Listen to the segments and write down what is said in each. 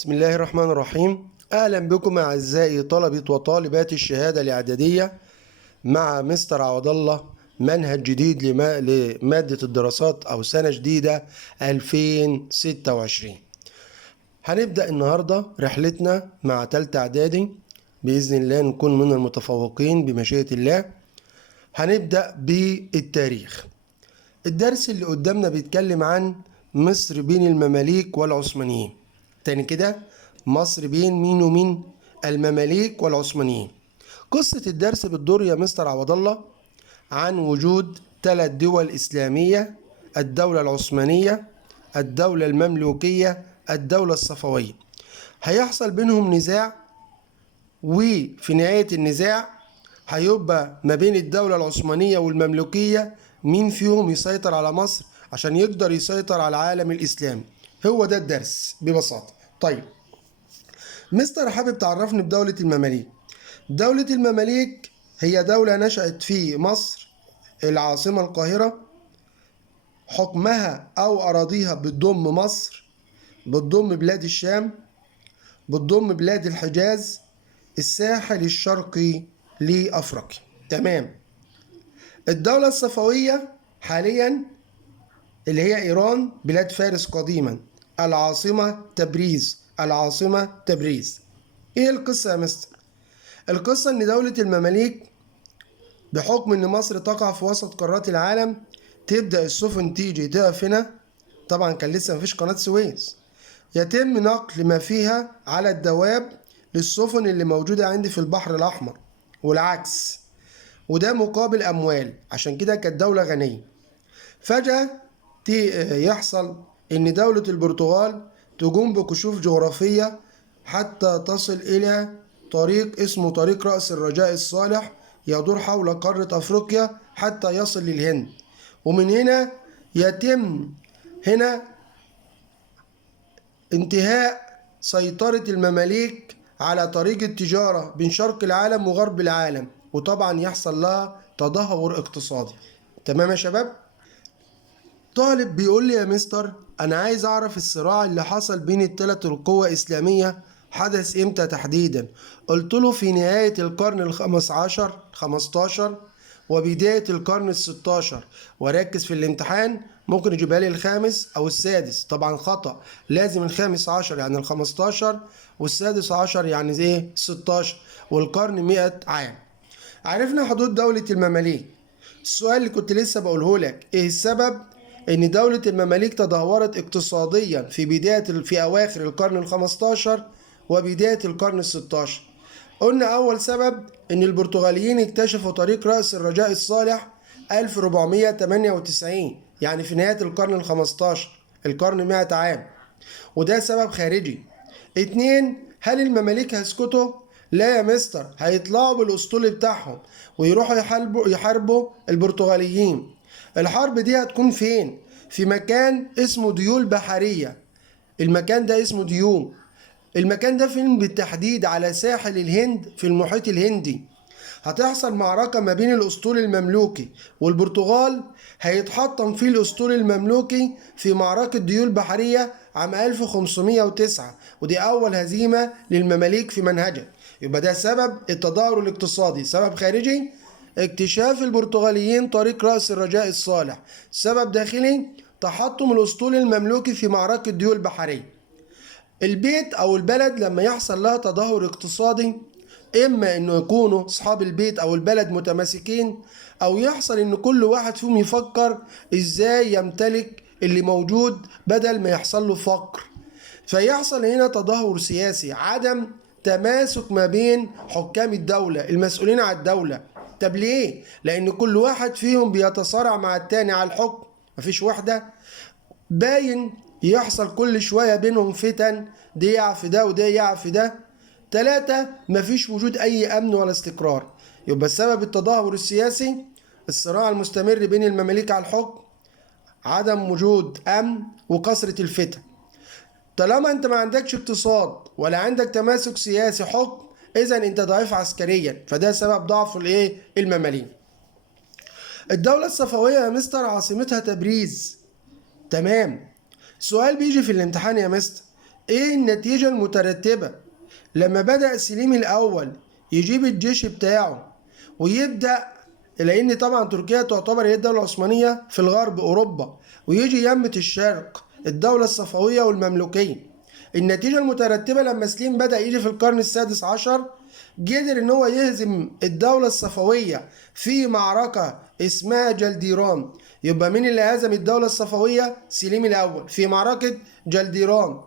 بسم الله الرحمن الرحيم. أهلا بكم أعزائي طلبة وطالبات الشهادة الإعدادية مع مستر عوض الله، منهج جديد لمادة الدراسات أو سنة جديدة 2026. هنبدأ النهاردة رحلتنا مع تالتة إعدادي، بإذن الله نكون من المتفوقين بمشيئة الله. هنبدأ بالتاريخ. الدرس اللي قدامنا بيتكلم عن مصر بين المماليك والعثمانيين. تاني كده، مصر بين مين ومين؟ المماليك والعثمانيين. قصة الدرس بتدور يا مستر عوض الله عن وجود 3 دول إسلامية: الدولة العثمانية، الدولة المملوكية، الدولة الصفوية. هيحصل بينهم نزاع، وفي نهاية النزاع هيبقى ما بين الدولة العثمانية والمملوكية مين فيهم يسيطر على مصر عشان يقدر يسيطر على العالم الإسلامي. هو ده الدرس ببساطة. طيب مستر حابب تعرفني بدولة المماليك. دولة المماليك هي دولة نشأت في مصر، العاصمة القاهرة. حكمها أو أراضيها بتضم مصر، بتضم بلاد الشام، بتضم بلاد الحجاز، الساحل الشرقي لأفريقيا. تمام. الدولة الصفوية حاليا اللي هي إيران، بلاد فارس قديما، العاصمة تبريز، العاصمة تبريز. إيه القصة يا مستر؟ القصة إن دولة المماليك بحكم إن مصر تقع في وسط قارات العالم، تبدأ السفن تيجي تقف هنا. طبعا كان لسه مفيش قناة سويس. يتم نقل ما فيها على الدواب للسفن اللي موجودة عندي في البحر الأحمر والعكس، وده مقابل أموال. عشان كده كانت دولة غنية. فجأة يحصل إن دولة البرتغال تقوم بكشوف جغرافية حتى تصل إلى طريق اسمه طريق رأس الرجاء الصالح، يدور حول قارة أفريقيا حتى يصل للهند. ومن هنا يتم انتهاء سيطرة المماليك على طريق التجارة بين شرق العالم وغرب العالم، وطبعا يحصل لها تدهور اقتصادي. تمام يا شباب؟ طالب بيقول لي يا مستر أنا عايز أعرف الصراع اللي حصل بين الثلاث القوى إسلامية حدث إمتى تحديدا؟ قلت له في نهاية القرن ال15 وبداية القرن ال16. وركز في الامتحان، ممكن يجيبها لي الخامس أو السادس. طبعا خطأ، لازم الخامس عشر يعني ال15، والسادس عشر يعني إيه 16، والقرن 100 عام. عرفنا حدود دولة المماليك. السؤال اللي كنت لسه بقوله لك، ايه السبب ان دولة المماليك تدهورت اقتصاديا في اواخر القرن ال15 وبداية القرن ال16؟ قلنا اول سبب ان البرتغاليين اكتشفوا طريق رأس الرجاء الصالح 1498، يعني في نهاية القرن ال15، القرن 100 عام، وده سبب خارجي. 2. هل المماليك هيسكتوا؟ لا يا مستر، هيطلعوا بالاسطول بتاعهم ويروحوا يحاربوا البرتغاليين. الحرب دي هتكون فين؟ في مكان اسمه ديول بحرية. المكان ده اسمه ديول. المكان ده فين بالتحديد؟ على ساحل الهند في المحيط الهندي. هتحصل معركة ما بين الأسطول المملوكي والبرتغال، هيتحطم فيه الأسطول المملوكي في معركة ديول بحرية عام 1509، ودي أول هزيمة للمماليك في منهجك. يبقى ده سبب التدهور الاقتصادي. سبب خارجي، اكتشاف البرتغاليين طريق رأس الرجاء الصالح. سبب داخلي، تحطم الأسطول المملوكي في معركة ديول بحرية. البيت أو البلد لما يحصل لها تدهور اقتصادي، إما إنه يكونوا أصحاب البيت أو البلد متماسكين، أو يحصل إن كل واحد فيهم يفكر إزاي يمتلك اللي موجود بدل ما يحصل له فقر. فيحصل هنا تدهور سياسي، عدم تماسك ما بين حكام الدولة المسؤولين عن الدولة. طب ليه؟ لأن كل واحد فيهم بيتصارع مع التاني على الحكم، مفيش وحدة. باين يحصل كل شوية بينهم فتن، دي يقع في ده وده يقع في ده. 3. مفيش وجود أي أمن ولا استقرار. يبقى السبب التدهور السياسي، الصراع المستمر بين المماليك على الحكم، عدم وجود أمن، وكثرة الفتن. طالما أنت ما عندكش اقتصاد ولا عندك تماسك سياسي حكم، إذا أنت ضعيف عسكريا، فده سبب ضعف المماليك. الدولة الصفوية يا مستر عاصمتها تبريز. تمام. سؤال بيجي في الامتحان يا مستر، ايه النتيجة المترتبة لما بدأ سليم الأول يجيب الجيش بتاعه ويبدأ، لأن طبعا تركيا تعتبر هي الدولة العثمانية في الغرب أوروبا، ويجي يمة الشرق الدولة الصفوية والمملوكية. النتيجة المترتبة لما سليم بدأ يجي في القرن السادس عشر، قدر ان هو يهزم الدولة الصفوية في معركة اسمها جلديران. يبقى مين اللي هزم الدولة الصفوية؟ سليم الأول في معركة جلديران.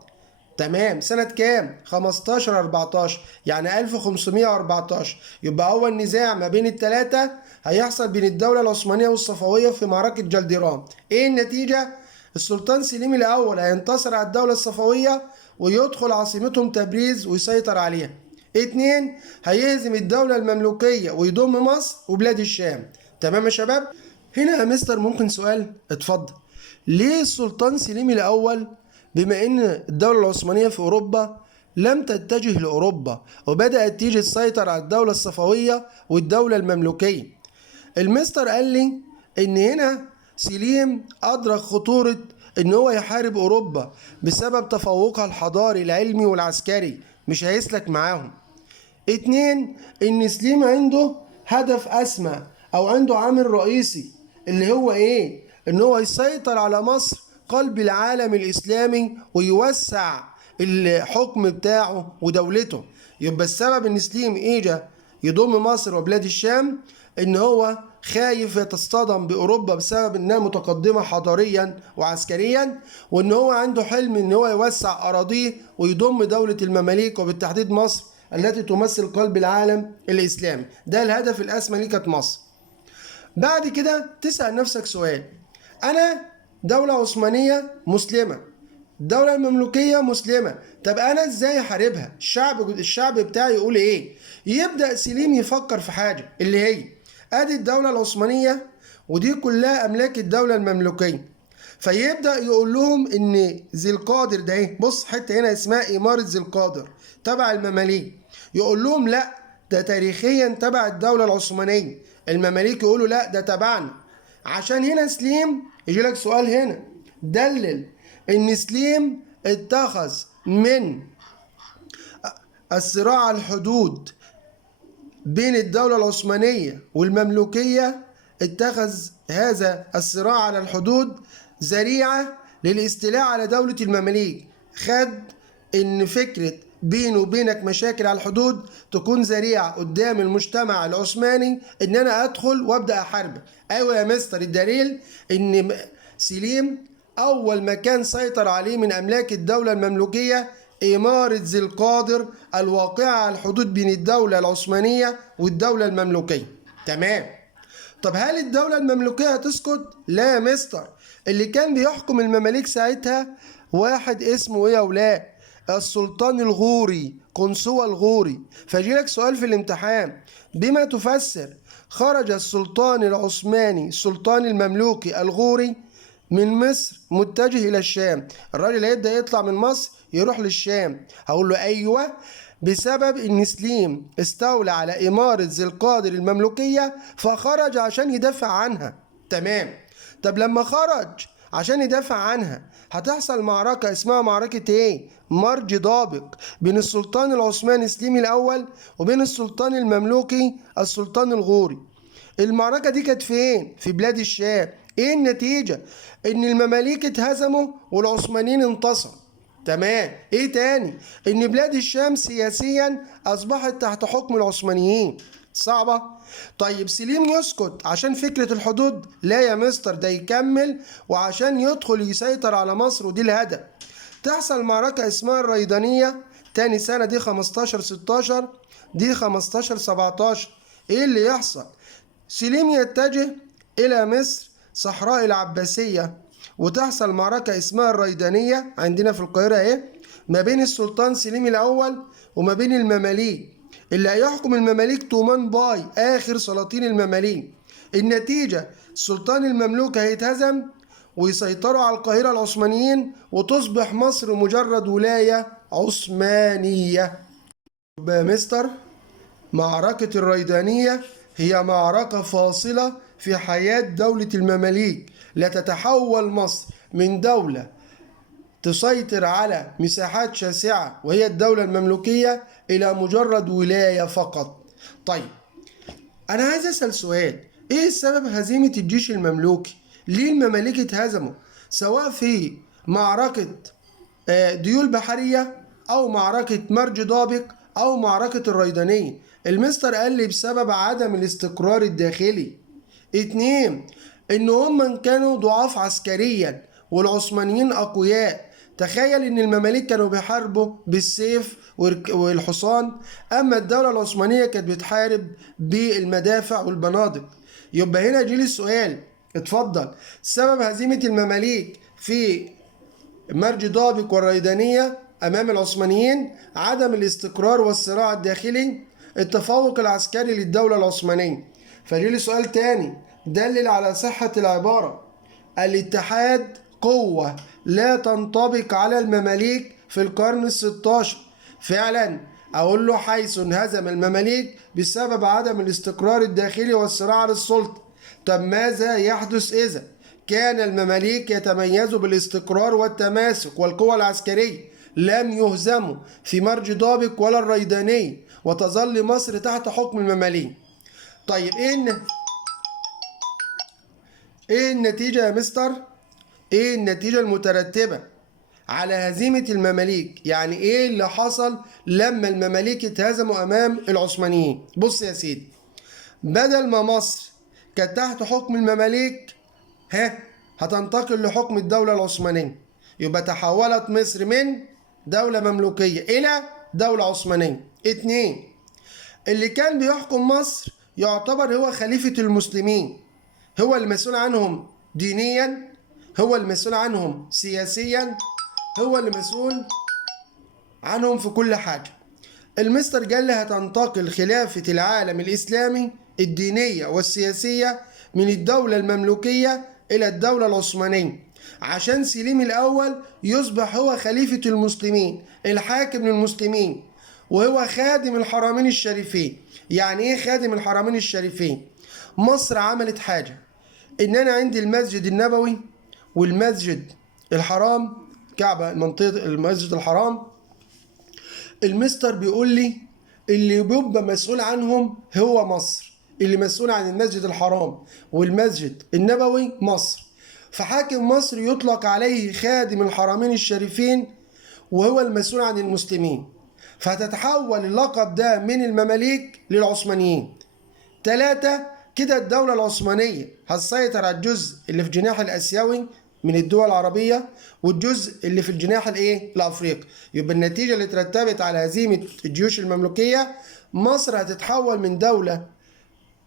تمام. سنة كام؟ 15 14، يعني 1514. يبقى أول نزاع ما بين الثلاثة هيحصل بين الدولة العثمانية والصفوية في معركة جلديران. إيه النتيجة؟ السلطان سليم الأول هينتصر على الدولة الصفوية ويدخل عاصمتهم تبريز ويسيطر عليها. اتنين، هيهزم الدولة المملوكية ويضم مصر وبلاد الشام. تمام يا شباب؟ هنا يا مستر ممكن سؤال؟ اتفضل. ليه السلطان سليم الأول بما ان الدولة العثمانية في اوروبا لم تتجه لاوروبا وبدأت تيجي تسيطر على الدولة الصفوية والدولة المملوكية؟ المستر قال لي ان هنا سليم ادرك خطورة ان هو يحارب اوروبا بسبب تفوقها الحضاري العلمي والعسكري، مش هيسلك معاهم. اتنين، ان سليم عنده هدف اسمى او عنده عامل رئيسي، اللي هو ايه؟ ان هو يسيطر على مصر قلب العالم الاسلامي ويوسع الحكم بتاعه ودولته. يبقى السبب ان سليم اجى يضم مصر وبلاد الشام ان هو خايف يتصطدم باوروبا بسبب انها متقدمه حضاريا وعسكريا، وان هو عنده حلم ان هو يوسع اراضيه ويضم دوله المماليك وبالتحديد مصر التي تمثل قلب العالم الاسلامي. ده الهدف الاسمى ليه كانت مصر. بعد كده تسال نفسك سؤال: انا دولة عثمانية مسلمة، الدولة المملوكية مسلمة، طب أنا إزاي أحاربها؟ الشعب بتاعي يقول إيه؟ يبدأ سليم يفكر في حاجة، اللي هي أدي الدولة العثمانية ودي كلها أملاك الدولة المملوكية. فيبدأ يقول لهم إن ذي القادر ده إيه؟ بص حتة هنا اسمها إمارة ذي القادر تبع المماليك. يقول لهم لا ده تاريخيا تبع الدولة العثمانية. المماليك يقولوا لا ده تبعنا. عشان هنا سليم يجي لك سؤال هنا: دلل ان سليم اتخذ من الصراع على الحدود بين الدولة العثمانية والمملوكية، اتخذ هذا الصراع على الحدود ذريعة للاستيلاء على دولة المماليك. خد ان فكرة بينه وبينك مشاكل على الحدود تكون ذريعة قدام المجتمع العثماني ان انا ادخل وابدأ احاربه. ايوه يا مستر، الدليل ان سليم اول مكان سيطر عليه من املاك الدولة المملوكية إمارة ذي القادر الواقعة على الحدود بين الدولة العثمانية والدولة المملوكية. تمام. طب هل الدولة المملوكية هتسكت؟ لا يا مستر، اللي كان بيحكم المماليك ساعتها واحد اسمه ايه يا ولاد؟ السلطان الغوري، قنصوة الغوري. فيجيلك سؤال في الامتحان: بما تفسر خرج السلطان العثماني السلطان المملوكي الغوري من مصر متجه إلى الشام؟ الراجل هيبدأ يطلع من مصر يروح للشام. هقول له أيوة، بسبب إن سليم استولى على إمارة ذي القادر المملوكية فخرج عشان يدافع عنها. تمام. طب لما خرج عشان يدافع عنها هتحصل معركة اسمها معركة ايه؟ مرج ضابق بين السلطان العثماني سليم الأول وبين السلطان المملوكي السلطان الغوري. المعركة دي كانت فين؟ في بلاد الشام. ايه النتيجة؟ ان المماليك اتهزموا والعثمانيين انتصروا. تمام. ايه تاني؟ ان بلاد الشام سياسيا اصبحت تحت حكم العثمانيين. صعبة؟ طيب سليم يسكت عشان فكرة الحدود؟ لا يا مستر، ده يكمل وعشان يدخل يسيطر على مصر، ودي الهدف. تحصل معركة اسمها الريدانية تاني سنة، دي 15 16 دي 15 17. ايه اللي يحصل؟ سليم يتجه الى مصر صحراء العباسية وتحصل معركة اسمها الريدانية عندنا في القاهرة اهي ما بين السلطان سليم الأول وما بين المماليك. اللي هيحكم المماليك تومان باي آخر سلاطين المماليك. النتيجة السلطان المملوك هيتهزم ويسيطروا على القاهرة العثمانيين وتصبح مصر مجرد ولاية عثمانية. يبقى مستر، معركة الريدانية هي معركة فاصلة في حياة دولة المماليك، لتتحول مصر من دولة تسيطر على مساحات شاسعة وهي الدولة المملوكية إلى مجرد ولاية فقط. طيب أنا عايز أسأل سؤال، إيه سبب هزيمة الجيش المملوكي؟ ليه المماليك اتهزموا؟ سواء في معركة ديول بحرية أو معركة مرج ضابق أو معركة الريدانية. المستر قال لي بسبب عدم الاستقرار الداخلي. 2 إن هم كانوا ضعاف عسكريا والعثمانيين أقوياء. تخيل إن المماليك كانوا بيحاربوا بالسيف والحصان، أما الدولة العثمانية كانت بتحارب بالمدافع والبنادق. يبقى هنا يجيلي السؤال، اتفضل، سبب هزيمة المماليك في مرج ضابق والريدانية أمام العثمانيين عدم الاستقرار والصراع الداخلي، التفوق العسكري للدولة العثمانية. فجيلي سؤال تاني دلل على صحة العبارة، الاتحاد قوة لا تنطبق على المماليك في القرن ال16. فعلا أقول له حيث انهزم المماليك بسبب عدم الاستقرار الداخلي والصراع على السلطة. طب ماذا يحدث إذا كان المماليك يتميزوا بالاستقرار والتماسك والقوة العسكرية؟ لم يهزموا في مرج ضابق ولا الريدانية وتظل مصر تحت حكم المماليك. طيب ايه النتيجة يا مستر؟ ايه النتيجة المترتبة على هزيمة المماليك؟ يعني ايه اللي حصل لما المماليك اتهزموا امام العثمانيين؟ بص يا سيدي، بدل ما مصر كانت تحت حكم المماليك هتنتقل لحكم الدولة العثمانية، يبقى تحولت مصر من دولة مملوكية إلى دولة عثمانية. 2 اللي كان بيحكم مصر يعتبر هو خليفة المسلمين، هو المسؤول عنهم دينيا، هو المسؤول عنهم سياسيا، هو المسؤول عنهم في كل حاجة. المستر قال لي هتنتقل خلافة العالم الإسلامي الدينية والسياسية من الدولة المملوكية إلى الدولة العثمانية، عشان سليم الأول يصبح هو خليفة المسلمين الحاكم للمسلمين وهو خادم الحرمين الشريفين. يعني إيه خادم الحرمين الشريفين؟ مصر عملت حاجة، إن أنا عندي المسجد النبوي والمسجد الحرام، كعبة منطقة المسجد الحرام. المستر بيقول لي اللي بيبقى مسؤول عنهم هو مصر، اللي مسؤول عن المسجد الحرام والمسجد النبوي مصر. فحاكم مصر يطلق عليه خادم الحرمين الشريفين وهو المسؤول عن المسلمين، فتتحول اللقب ده من المماليك للعثمانيين. 3 كده الدولة العثمانية هتسيطر على الجزء اللي في الجناح الآسيوي من الدول العربية والجزء اللي في الجناح الافريقي. يبقى النتيجة اللي ترتبت على هزيمة الجيوش المملوكية، مصر هتتحول من دولة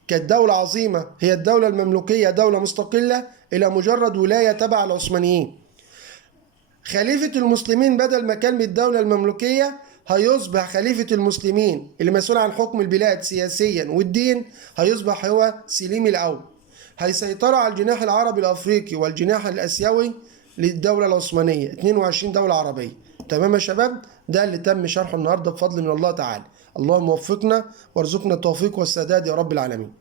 كانت دولة عظيمة هي الدولة المملوكية دولة مستقلة إلى مجرد ولاية تبع العثمانيين. خليفة المسلمين بدل ما كان من الدولة المملوكية هيصبح خليفة المسلمين اللي مسؤول عن حكم البلاد سياسيا والدين، هيصبح هو سليم الأول. هيسيطروا على الجناح العربي الأفريقي والجناح الآسيوي للدولة العثمانية، 22 دولة عربية. تمام يا شباب؟ ده اللي تم شرحه النهاردة بفضل من الله تعالى. اللهم وفقنا وارزقنا التوفيق والسداد يا رب العالمين.